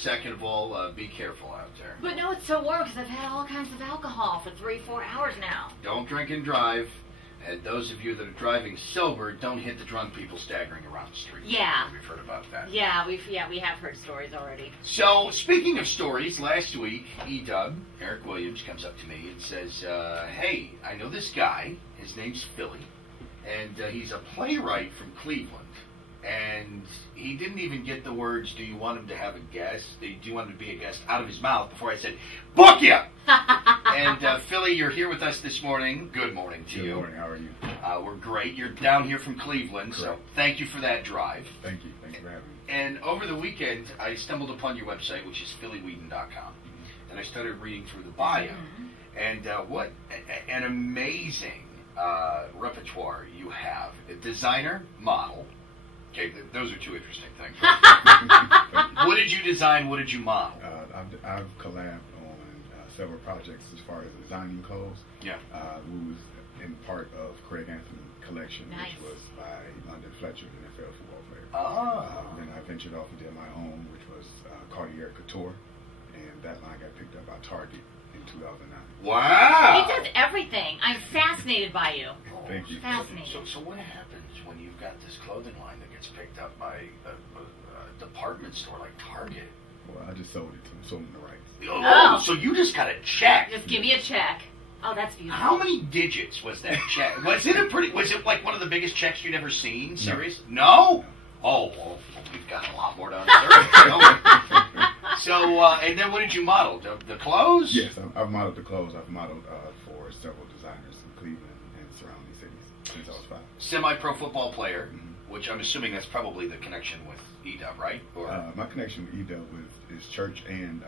Second of all, be careful out there. But no, it's so warm because I've had all kinds of alcohol for 3-4 hours now. Don't drink and drive. And those of you that are driving sober, don't hit the drunk people staggering around the street. Yeah. We've heard about that. Yeah, we have heard stories already. So, speaking of stories, last week, E-Dub, Eric Williams, comes up to me and says, hey, I know this guy. His name's Philly. And he's a playwright from Cleveland. And he didn't even get the words, do you want him to have a guest? Do you want him to be a guest out of his mouth before I said, book ya! And Philly, you're here with us this morning. Good morning to you. Good morning. How are you? We're great. You're down here from Cleveland, Correct. so thank you for that drive. Thank you. Thank you for having me. And over the weekend, I stumbled upon your website, which is phillyweeden.com. And I started reading through the bio. And what an amazing repertoire you have. A designer, model. Okay, those are two interesting things. What did you design? What did you model? I've collabed on several projects as far as designing clothes. Yeah. Who was in part of Craig Anthony collection, Nice. which was by London Fletcher, an NFL football player. Then I ventured off and did my own, which was Cartier Couture, and that line got picked up by Target in 2009. Wow! He does everything. I'm fascinated by you. Thank you. Fascinating. So what happens when you've got this clothing line that gets picked up by a department store like Target? Well, I just sold it to them, sold them the rights. Oh, so you just got a check. Just give me a check. Oh, that's beautiful. How many digits was that check? Was it like one of the biggest checks you'd ever seen? Serious? No? Oh, well, we've got a lot more down there. So, and then what did you model? The clothes? Yes, I've modeled the clothes. I've modeled for several designers in Cleveland and surrounding cities since I was 5. Semi-pro football player, which I'm assuming that's probably the connection with E-Dub, right? Or My connection with E-Dub is church and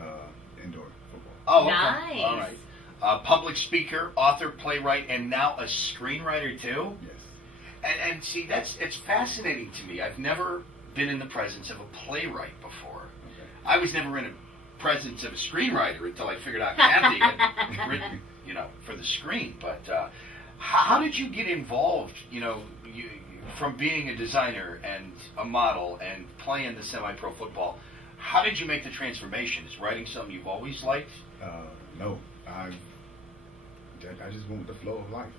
indoor football. oh, okay. Nice. All right. Public speaker, author, playwright, and now a screenwriter too. Yes. And see, it's fascinating to me. I've never been in the presence of a playwright before. Okay. I was never in the presence of a screenwriter until I figured out Kathy had written, for the screen. But how did you get involved? From being a designer and a model and playing the semi-pro football, how did you make the transformation? Is writing something you've always liked? No, I just went with the flow of life.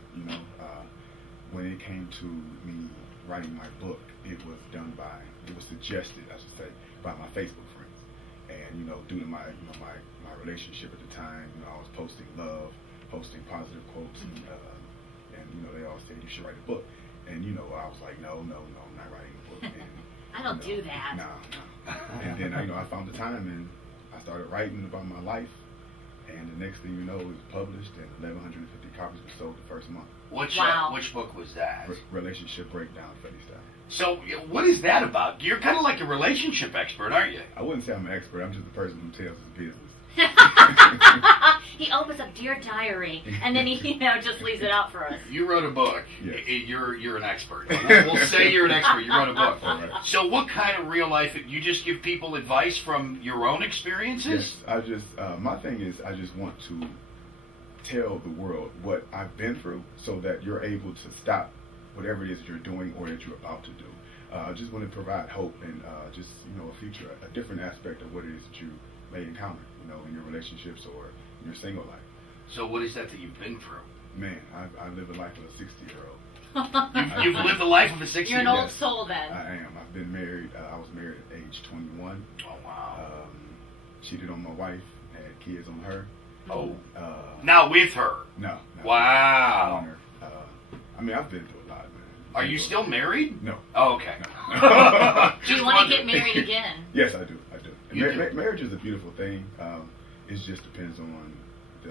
When it came to me writing my book, it was suggested, I should say, by my Facebook friends. And due to my relationship at the time, I was posting love, posting positive quotes, and they all said you should write a book. And I was like, no, I'm not writing a book. And, I don't do that. No. And then I found the time and I started writing about my life. And the next thing you know, it was published, and 1,150 copies were sold the first month. Which book was that? Relationship Breakdown, Philly Style. So, what is that about? You're kind of like a relationship expert, aren't you? I wouldn't say I'm an expert. I'm just the person who tells his business. He opens up Dear Diary, and then he just leaves it out for us. You wrote a book. Yes. You're an expert. We'll say you're an expert. You wrote a book. Right. So what kind of real life, you just give people advice from your own experiences? Yes, my thing is I just want to tell the world what I've been through so that you're able to stop whatever it is you're doing or that you're about to do. I just want to provide hope and a future, a different aspect of what it is that you may encounter, in your relationships or in your single life. So what is that you've been through? Man, I live a life of a 60-year-old. You've lived the life of a 60-year-old? You're an old soul then. I am. I've been married. I was married at age 21. Oh, wow. Cheated on my wife, had kids on her. Oh. Now with her? No. Wow. On her. I've been through a lot, man. Are you still married? No. Oh, okay. Do you want to get married again? Yes, I do. You do? Marriage is a beautiful thing. It just depends on the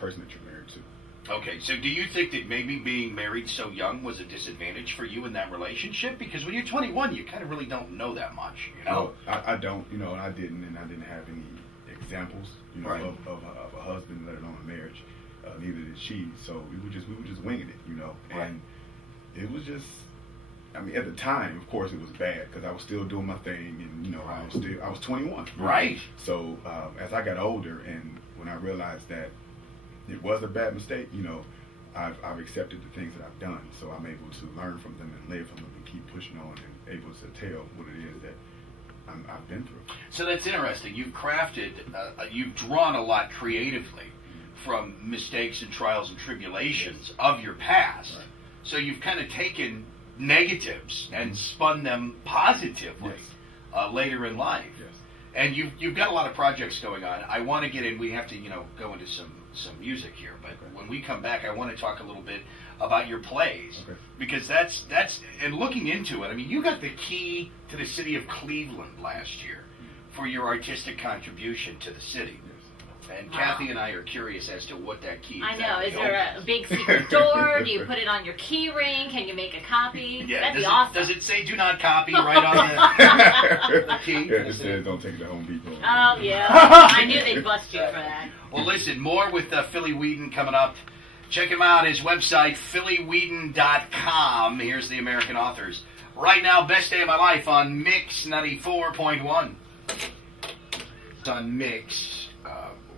person that you're married to. Okay, so do you think that maybe being married so young was a disadvantage for you in that relationship? Because when you're 21, you kind of really don't know that much, No, I don't, and I didn't have any examples, right. of a husband, let alone a marriage. Neither did she. So we were just winging it, Right. and it was just. At the time, of course, it was bad because I was still doing my thing, and I was 21. Right. So as I got older, and when I realized that it was a bad mistake, I've accepted the things that I've done. So I'm able to learn from them and live from them and keep pushing on and able to tell what it is that I've been through. So that's interesting. You've crafted, you've drawn a lot creatively from mistakes and trials and tribulations of your past. Right. So you've kind of taken negatives and spun them positively later in life. Yes. And you've got a lot of projects going on. I want to get in. We have to go into some music here, but when we come back, I want to talk a little bit about your plays because that's and looking into it. I mean, you got the key to the city of Cleveland last year for your artistic contribution to the city. And Kathy and I are curious as to what that key is. I know. Is there a big secret door? Do you put it on your key ring? Can you make a copy? Yeah, that'd be awesome. Does it say "Do not copy" right on the key? Yeah, it says don't take it to Home Depot. Oh yeah, I knew they'd bust you for that. Well, listen, more with Philly Weeden coming up. Check him out, his website, phillyweeden.com. Here's the American Authors. Right now, Best Day of My Life on Mix 94.1. It's on Mix.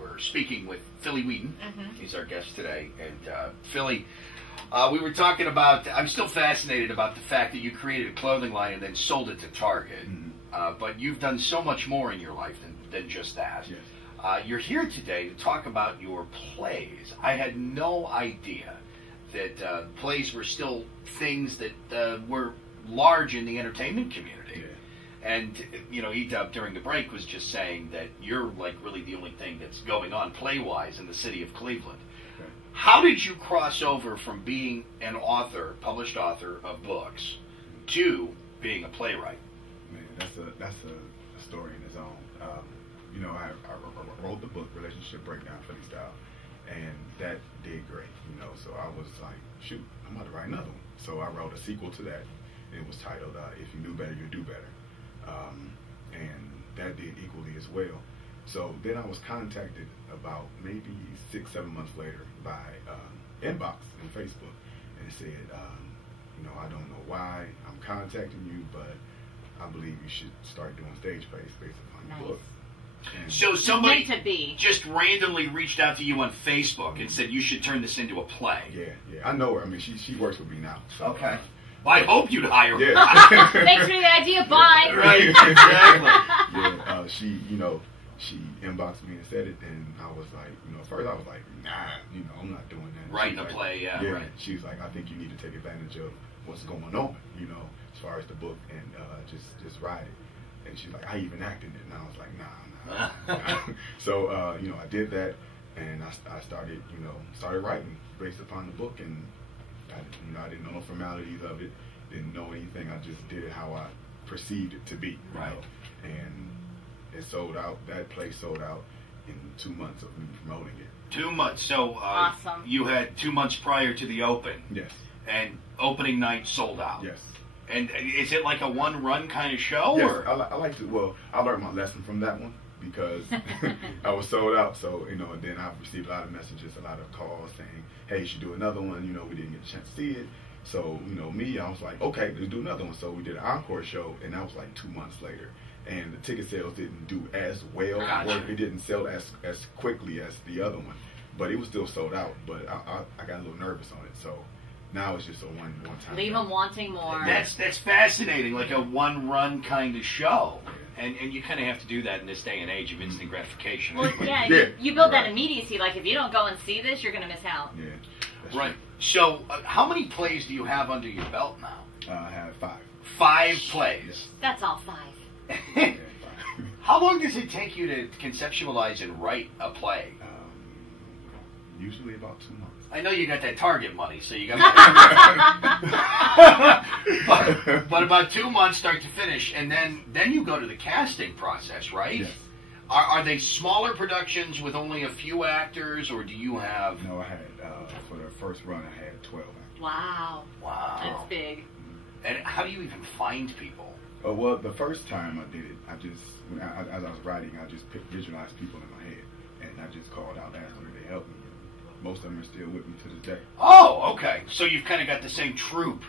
We're speaking with Philly Weeden. He's our guest today. And Philly, we were talking about, I'm still fascinated about the fact that you created a clothing line and then sold it to Target. But you've done so much more in your life than just that. Yes. You're here today to talk about your plays. I had no idea that plays were still things that were large in the entertainment community. Yeah. And, Edub during the break was just saying that you're like really the only thing that's going on play-wise in the city of Cleveland. Okay. How did you cross over from being an author, published author of books, to being a playwright? Man, that's a story in its own. I wrote the book, Relationship Breakdown, Philly Style, and that did great, So I was like, shoot, I'm about to write another one. So I wrote a sequel to that. It was titled If You Knew Better, You'd Do Better. And that did equally as well. So then I was contacted about maybe 6-7 months later by inbox on Facebook, and it said, I don't know why I'm contacting you, but I believe you should start doing stage plays based upon your book. And so somebody meant to be. Just randomly reached out to you on Facebook and said you should turn this into a play. Yeah, I know her. I mean, she works with me now. So, okay. Well, I hope you'd hire her. Yeah. Thanks for the idea. Bye. Right. Exactly. Yeah. She inboxed me and said it, and I was like, first I was like, nah, I'm not doing that. Writing a play, yeah. Right. She's like, I think you need to take advantage of what's going on, as far as the book, and just write it. And she's like, I even acted it, and I was like, nah. So I did that, and I started writing based upon the book, and I didn't know no formalities of it, didn't know anything. I just did it how I perceived it to be, right? And it sold out. That play sold out in 2 months of me promoting it. 2 months. So awesome. You had 2 months prior to the open. Yes. And opening night sold out. Yes. And is it like a one-run kind of show? Yes. Or? I like to. Well, I learned my lesson from that one because I was sold out. So and then I've received a lot of messages, a lot of calls saying, "Hey, you should do another one." We didn't get a chance to see it. So I was like, "Okay, let's do another one." So we did an encore show, and that was like 2 months later. And the ticket sales didn't do as well. Gotcha. Or it didn't sell as quickly as the other one, but it was still sold out. But I got a little nervous on it, so now it's just a one time. Leave them wanting more. That's fascinating, like a one-run kind of show. And you kind of have to do that in this day and age of instant gratification. Well, yeah, you build that immediacy. Like, if you don't go and see this, you're going to miss out. Yeah. Right. So, how many plays do you have under your belt now? I have 5. 5 plays. Yes. That's all 5. Yeah, 5. How long does it take you to conceptualize and write a play? Usually about 2 months. I know you got that Target money, so you got. but about 2 months, start to finish, and then you go to the casting process, right? Yes. Are they smaller productions with only a few actors, or do you have? No, I had for the first run, I had 12 actors. Wow. That's big. And how do you even find people? Well, the first time I did it, as I was writing, I just visualized people in my head, and I just called out, asked them if they helped me. Most of them are still with me to this day. Oh, okay. So you've kind of got the same troupe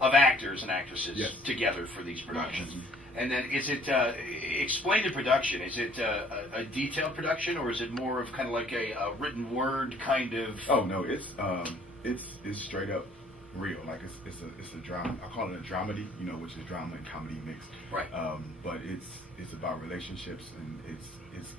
of actors and actresses together for these productions. And then is it, explain the production, is it a detailed production, or is it more of kind of like a written word kind of? Oh, no, it's straight up real. Like it's a drama. I call it a dramedy, you know, which is drama and comedy mixed. Right. But it's about relationships, and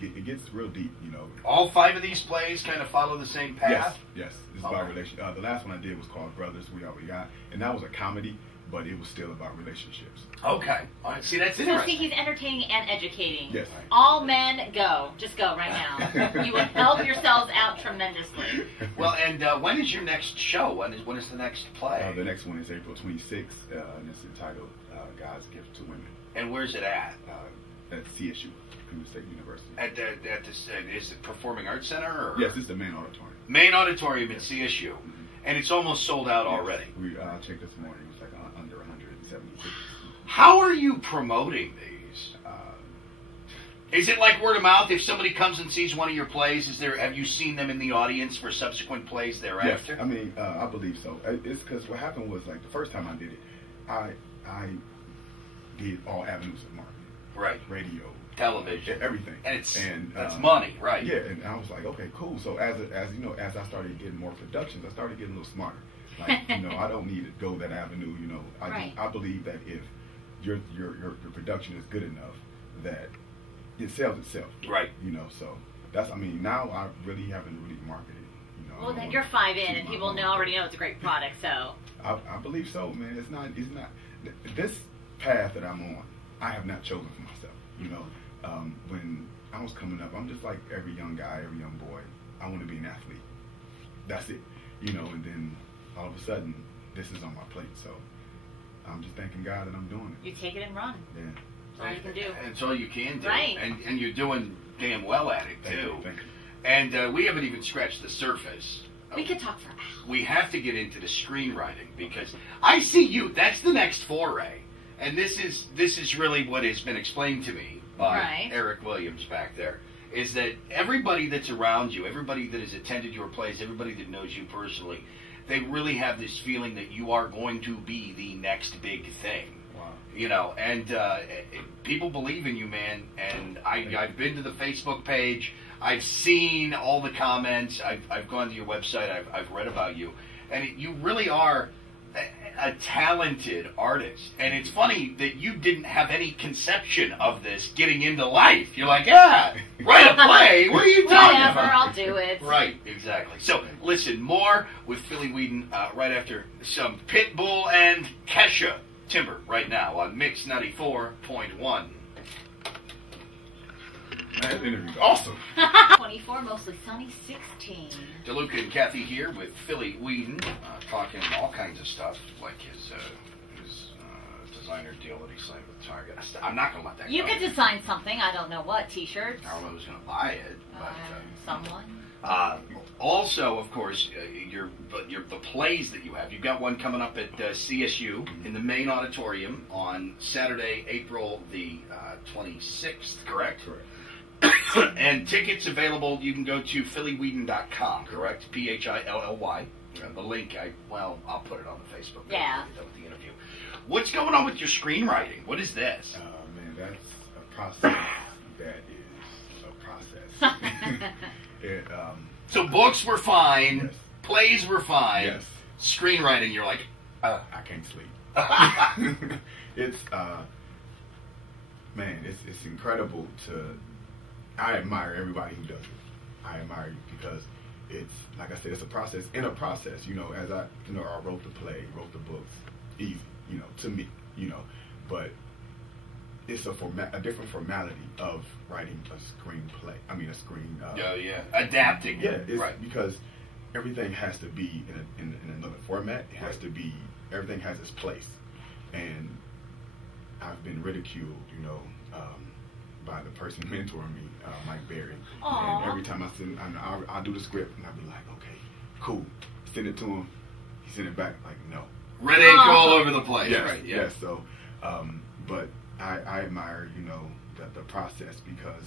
it gets real deep, you know. All 5 of these plays kind of follow the same path? Yes. It's about relationship. The last one I did was called Brothers We Already Got, and that was a comedy, but it was still about relationships. Okay. All right. See, that's So interesting. see, he's entertaining and educating. Yes. All men, go. Just go right now. You will help yourselves out tremendously. Well, and when is your next show? When is the next play? The next one is April 26th, and it's entitled God's Gift to Women. And where's it at? At CSU, Cleveland State University. At this, is it Performing Arts Center? Or? Yes, it's the main auditorium. Main auditorium at CSU. And it's almost sold out already. We checked this morning. It was like under 176. How are you promoting these? Is it like word of mouth? If somebody comes and sees one of your plays, have you seen them in the audience for subsequent plays thereafter? Yes, I mean, I believe so. It's because what happened was, like, the first time I did it, I did all avenues of marketing. Right. Radio. Television. Everything. And that's money, right? Yeah, and I was like, okay, cool. So as you know, as I started getting more productions, I started getting a little smarter. Like, you know, I don't need to go that avenue, you know. I believe that if your production is good enough, that it sells itself. Right. You know, so that's, I mean, now I really haven't really marketed, you know. Well, then you're 5 in, and people already know it's a great product, so. I believe so, man. It's not, this path that I'm on, I have not chosen for myself, you know. When I was coming up, I'm just like every young guy, every young boy. I want to be an athlete. That's it, you know. And then all of a sudden, this is on my plate. So I'm just thanking God that I'm doing it. You take it and run. Yeah. That's all you can do. That's all you can do. Right. And you're doing damn well at it, too. Thank you. And we haven't even scratched the surface. We could talk for hours. We have to get into the screenwriting, because I see you. That's the next foray. And this is really what has been explained to me by Eric Williams back there, is that everybody that's around you, everybody that has attended your plays, everybody that knows you personally, they really have this feeling that you are going to be the next big thing. Wow. You know, and people believe in you, man. And I've been to the Facebook page. I've seen all the comments. I've gone to your website. I've read about you. And you really are a talented artist. And it's funny that you didn't have any conception of this getting into life. You're like, yeah, write a play. What are you talking about? Whatever, I'll do it. Right, exactly. So, listen, more with Philly Weeden right after some Pitbull and Kesha Timber right now on Mix 94.1. Man, that interview's awesome. 24, mostly sunny, 16. Deluca and Kathy here with Philly Weeden, talking all kinds of stuff, like his designer deal that he signed with Target. I'm not going to let that go. You get to sign something, I don't know what, t-shirts? I don't know who's going to buy it. But, someone? Also, of course, the plays that you have. You've got one coming up at CSU in the main auditorium on Saturday, April the 26th, correct? Correct. And tickets available, you can go to phillyweeden.com, correct? PHILLY. The link, I'll put it on the Facebook page. Yeah. With the interview. What's going on with your screenwriting? What is this? Man, that's a process. That is a process. So books were fine, yes. Plays were fine, yes. Screenwriting, you're like, I can't sleep. It's man, it's incredible to. I admire everybody who does it. I admire you because it's, like I said, it's a process. In a process, you know, as I wrote the play, wrote the books, easy, you know, to me, you know, but it's a different formality of writing a screenplay. I mean, a screen. Adapting. Yeah, it's right. Because everything has to be in another format. It has to be. Everything has its place, and I've been ridiculed, you know, by the person mentoring me, Mike Berry. Aww. And every time I'll do the script, and I'll be like, okay, cool, send it to him. He sent it back like, no. Red ink all over the place. Yes, right, yeah. yes. So, but I admire, you know, the process because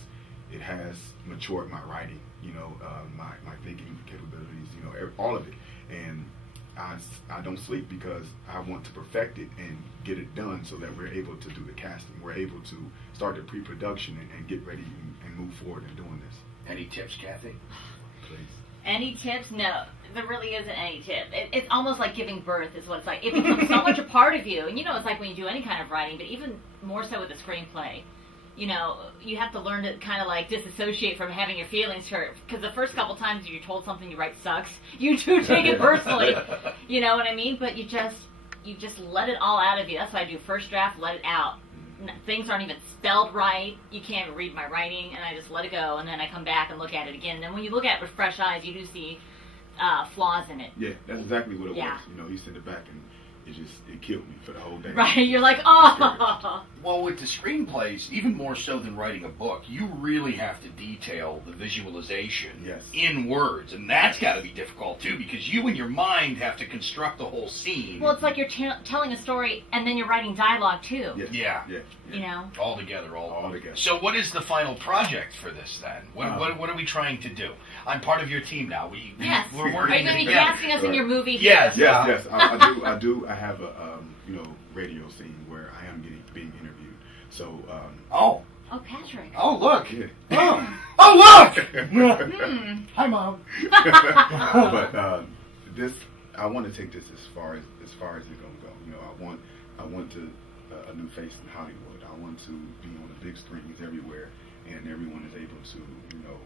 it has matured my writing, you know, my thinking capabilities, you know, all of it. And I don't sleep because I want to perfect it and get it done so that we're able to do the casting. We're able to start the pre-production and get ready and move forward in doing this. Any tips, Kathy? Please. Any tips? No, there really isn't any tip. It's almost like giving birth is what it's like. It becomes so much a part of you. And you know, it's like when you do any kind of writing, but even more so with a screenplay. You know, you have to learn to kind of like disassociate from having your feelings hurt. Because the first couple times you're told something you write sucks, you do take it personally. You know what I mean? But you just let it all out of you. That's what I do. First draft, let it out. Things aren't even spelled right. You can't even read my writing, and I just let it go. And then I come back and look at it again. And then when you look at it with fresh eyes, you do see flaws in it. Yeah, that's exactly what it was. You know, he sent it back and it killed me for the whole day. Right, you're like, oh. Well, with the screenplays, even more so than writing a book, you really have to detail the visualization in words, and that's got to be difficult too, because you in your mind have to construct the whole scene. Well, it's like you're telling a story, and then you're writing dialogue too. Yes. Yeah. You know, all together, all together. So, what is the final project for this then? What are we trying to do? I'm part of your team now. We're working. Are you going to be casting us in your movie? Yes. I do. I have a radio scene where I am being interviewed. So. Oh, Patrick. Oh, look. Yeah. Oh, look. Hi, Mom. But this, I want to take this as far as it's gonna go. You know, I want to a new face in Hollywood. I want to be on the big screens everywhere, and everyone is able to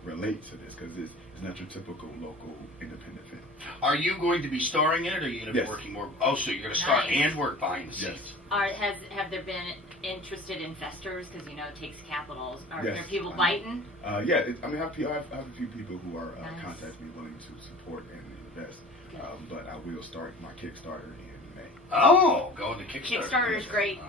relate to this, because it's not your typical local independent film. Are you going to be starring in it, or are you going to be working more? Oh, so you're going to star and work behind the scenes. Have there been interested investors? Because it takes capitals. Are there people biting? I have a few people who are contacting me, willing to support and invest. But I will start my Kickstarter in May. Oh, going to Kickstarter. Kickstarter is great.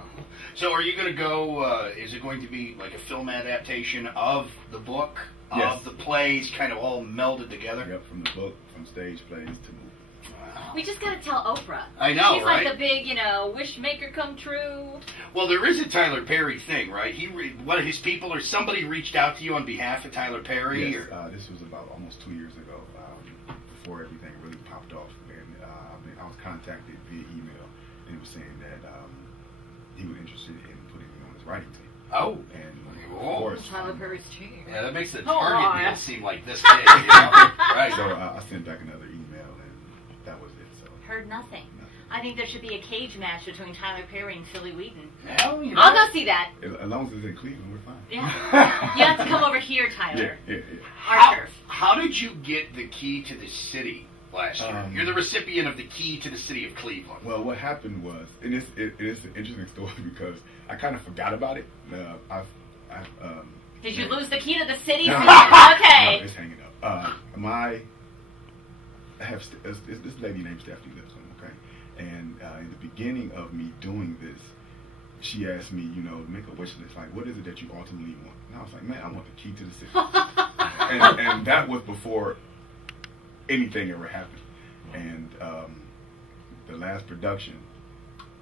So are you going to go, is it going to be like a film adaptation of the book, of the plays, kind of all melded together? Yep, from the book, from stage plays to movie. Wow. We just got to tell Oprah. I know, She's right? like the big, wish maker come true. Well, there is a Tyler Perry thing, right? One of his people or somebody reached out to you on behalf of Tyler Perry? Yes, this was about almost 2 years ago, before everything really popped off. And I was contacted via email, and he was saying that he was interested in putting me on his writing team. Oh. And of course, Tyler Perry's team. Yeah, that makes the target deal seem like this big. Right. So I sent back another email, and that was it. So heard nothing. I think there should be a cage match between Tyler Perry and Philly Weeden. Well, I'll go see that. As long as it's in Cleveland, we're fine. Yeah. You have to come over here, Tyler. Yeah. Our turf. How did you get the key to the city last year? You're the recipient of the key to the city of Cleveland. Well, what happened was, and it is an interesting story because I kind of forgot about it. Did you lose the key to the city? No, Okay. No, it's hanging up. This lady named Stephanie lives on, okay? And in the beginning of me doing this, she asked me, make a wish list. Like, what is it that you ultimately want? And I was like, man, I want the key to the city. and that was before anything ever happened. And the last production,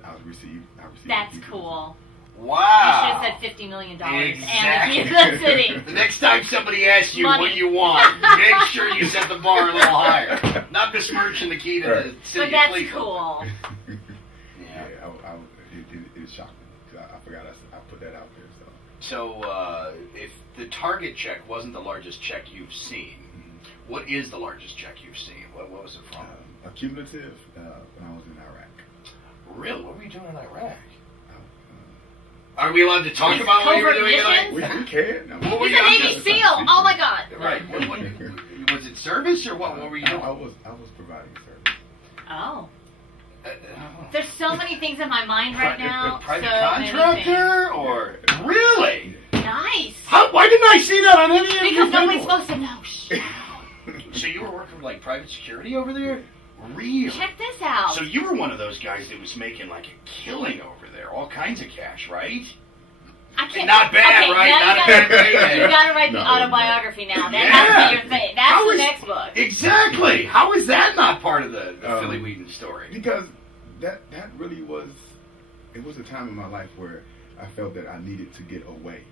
I received. That's cool. Wow. You should have said $50 million Exactly. and the key to the city. The next time somebody asks you Money. what you want, make sure you set the bar a little higher. Not besmirching the key to the city But that's of Cleveland. cool. It shocked me. I forgot I put that out there. So if the Target check wasn't the largest check you've seen, what is the largest check you've seen? What was it from? A cumulative when I was in Iraq. Really? What were you doing in Iraq? Are we allowed to talk about what you were doing in Iraq? We can. No. He's a Navy SEAL. Oh my God. Right. Was it service or what? What were you doing? I was providing service. Oh. There's so many things in my mind right now. Private so contractor or really? Nice. Why didn't I see that on any of your Because nobody's paperwork? supposed to know. So you were working with private security over there? Really? Check this out. So you were one of those guys that was making a killing over there, all kinds of cash, right? I can't. Not bad, okay, right? Now Not you gotta write the autobiography now. That has to be your thing. That's the next book. Exactly. How is that not part of the Philly Weeden story? Because that really was. It was a time in my life where I felt that I needed to get away.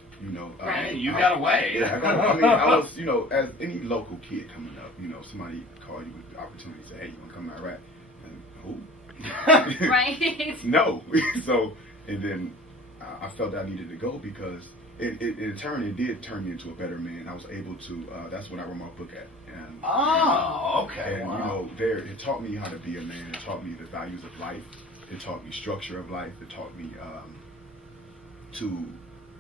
Right. You got away. Yeah, I was, as any local kid coming up, somebody called you with the opportunity to say, hey, you want to come to Iraq? And who? Right. No. So, and then I felt that I needed to go because it did turn me into a better man. I was able to. That's when I wrote my book at. And, okay. And wow. you know, it taught me how to be a man. It taught me the values of life. It taught me structure of life. It taught me to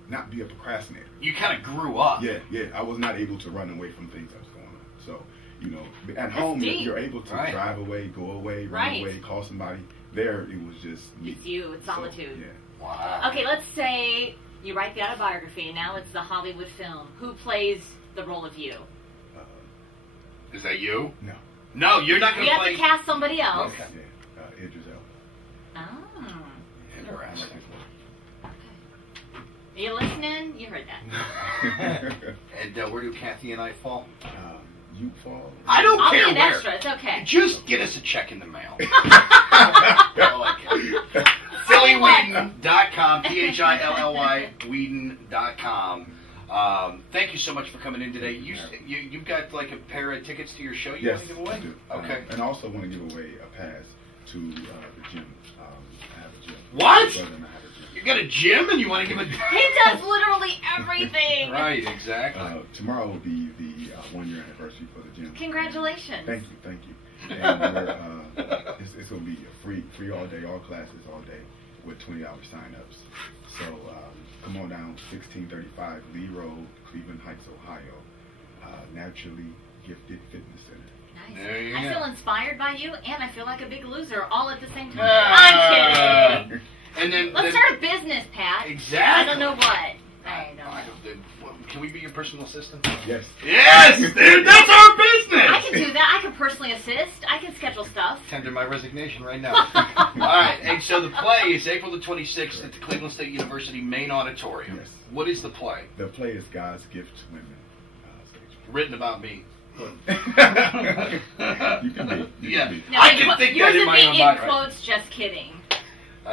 not be a procrastinator. You kind of grew up. Yeah. I was not able to run away from things that was going on. So, you know, at home you're able to drive away, go away, run away, call somebody. There, it was just me. It's you. It's solitude. So, yeah. Wow. Okay, let's say you write the autobiography, and now it's the Hollywood film. Who plays the role of you? Is that you? No. No, you're not going to play. You have to cast somebody else. Okay. Yeah, Idris Elba. Oh. Interesting. Are you listening? You heard that. And where do Kathy and I fall? You fall. I don't I'll care be an where. extra. It's okay. Just get us a check in the mail. PhillyWeeden.com. PhillyWeeden.com. Thank you so much for coming in today. You've got like a pair of tickets to your show you want to give away? I do. Okay. And I also want to give away a pass to the gym. I have a gym. What? You got a gym and you want to give a... He does literally everything. Right, exactly. Tomorrow will be the 1-year anniversary for the gym. Congratulations. Thank you. And it's going to be a free all day, all classes all day with 20-hour sign-ups. So come on down, 1635 Lee Road, Cleveland Heights, Ohio. Naturally Gifted Fitness Center. Nice. There you I go. feel inspired by you, and I feel like a big loser all at the same time. I'm kidding. And then Let's start a business, Pat. Exactly. I don't know what. I know. Can we be your personal assistant? Yes. Yes, dude, that's our business. I can do that. I can personally assist. I can schedule stuff. Tender my resignation right now. All right, and so the play is April the 26th at the Cleveland State University main auditorium. Yes. What is the play? The play is God's Gift to Women. Written about me. You can be. Yeah. Be. No, I can think that in my own mind. in quotes, just kidding.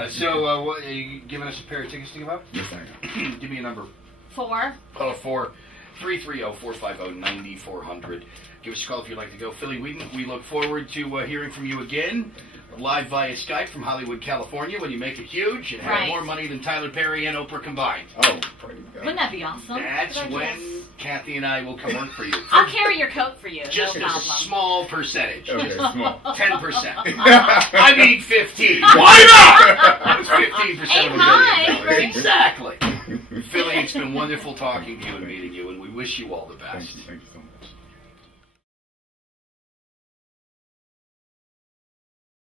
So, what, are you giving us a pair of tickets to give up? Yes, I am. Give me a number. 4. 330-450-9400. Give us a call if you'd like to go. Philly Weeden, we look forward to hearing from you again, live via Skype from Hollywood, California, when you make it huge and have more money than Tyler Perry and Oprah combined. Oh, wouldn't that be awesome? That's when Kathy and I will come work for you. I'll carry your coat for you. Just no a problem. small percentage. Okay, small. 10%. I mean 15. Why not? It's 15% Ain't of mine. $1 million. Exactly. Philly, it's been wonderful talking to you and meeting you, and we wish you all the best. Thank you so much.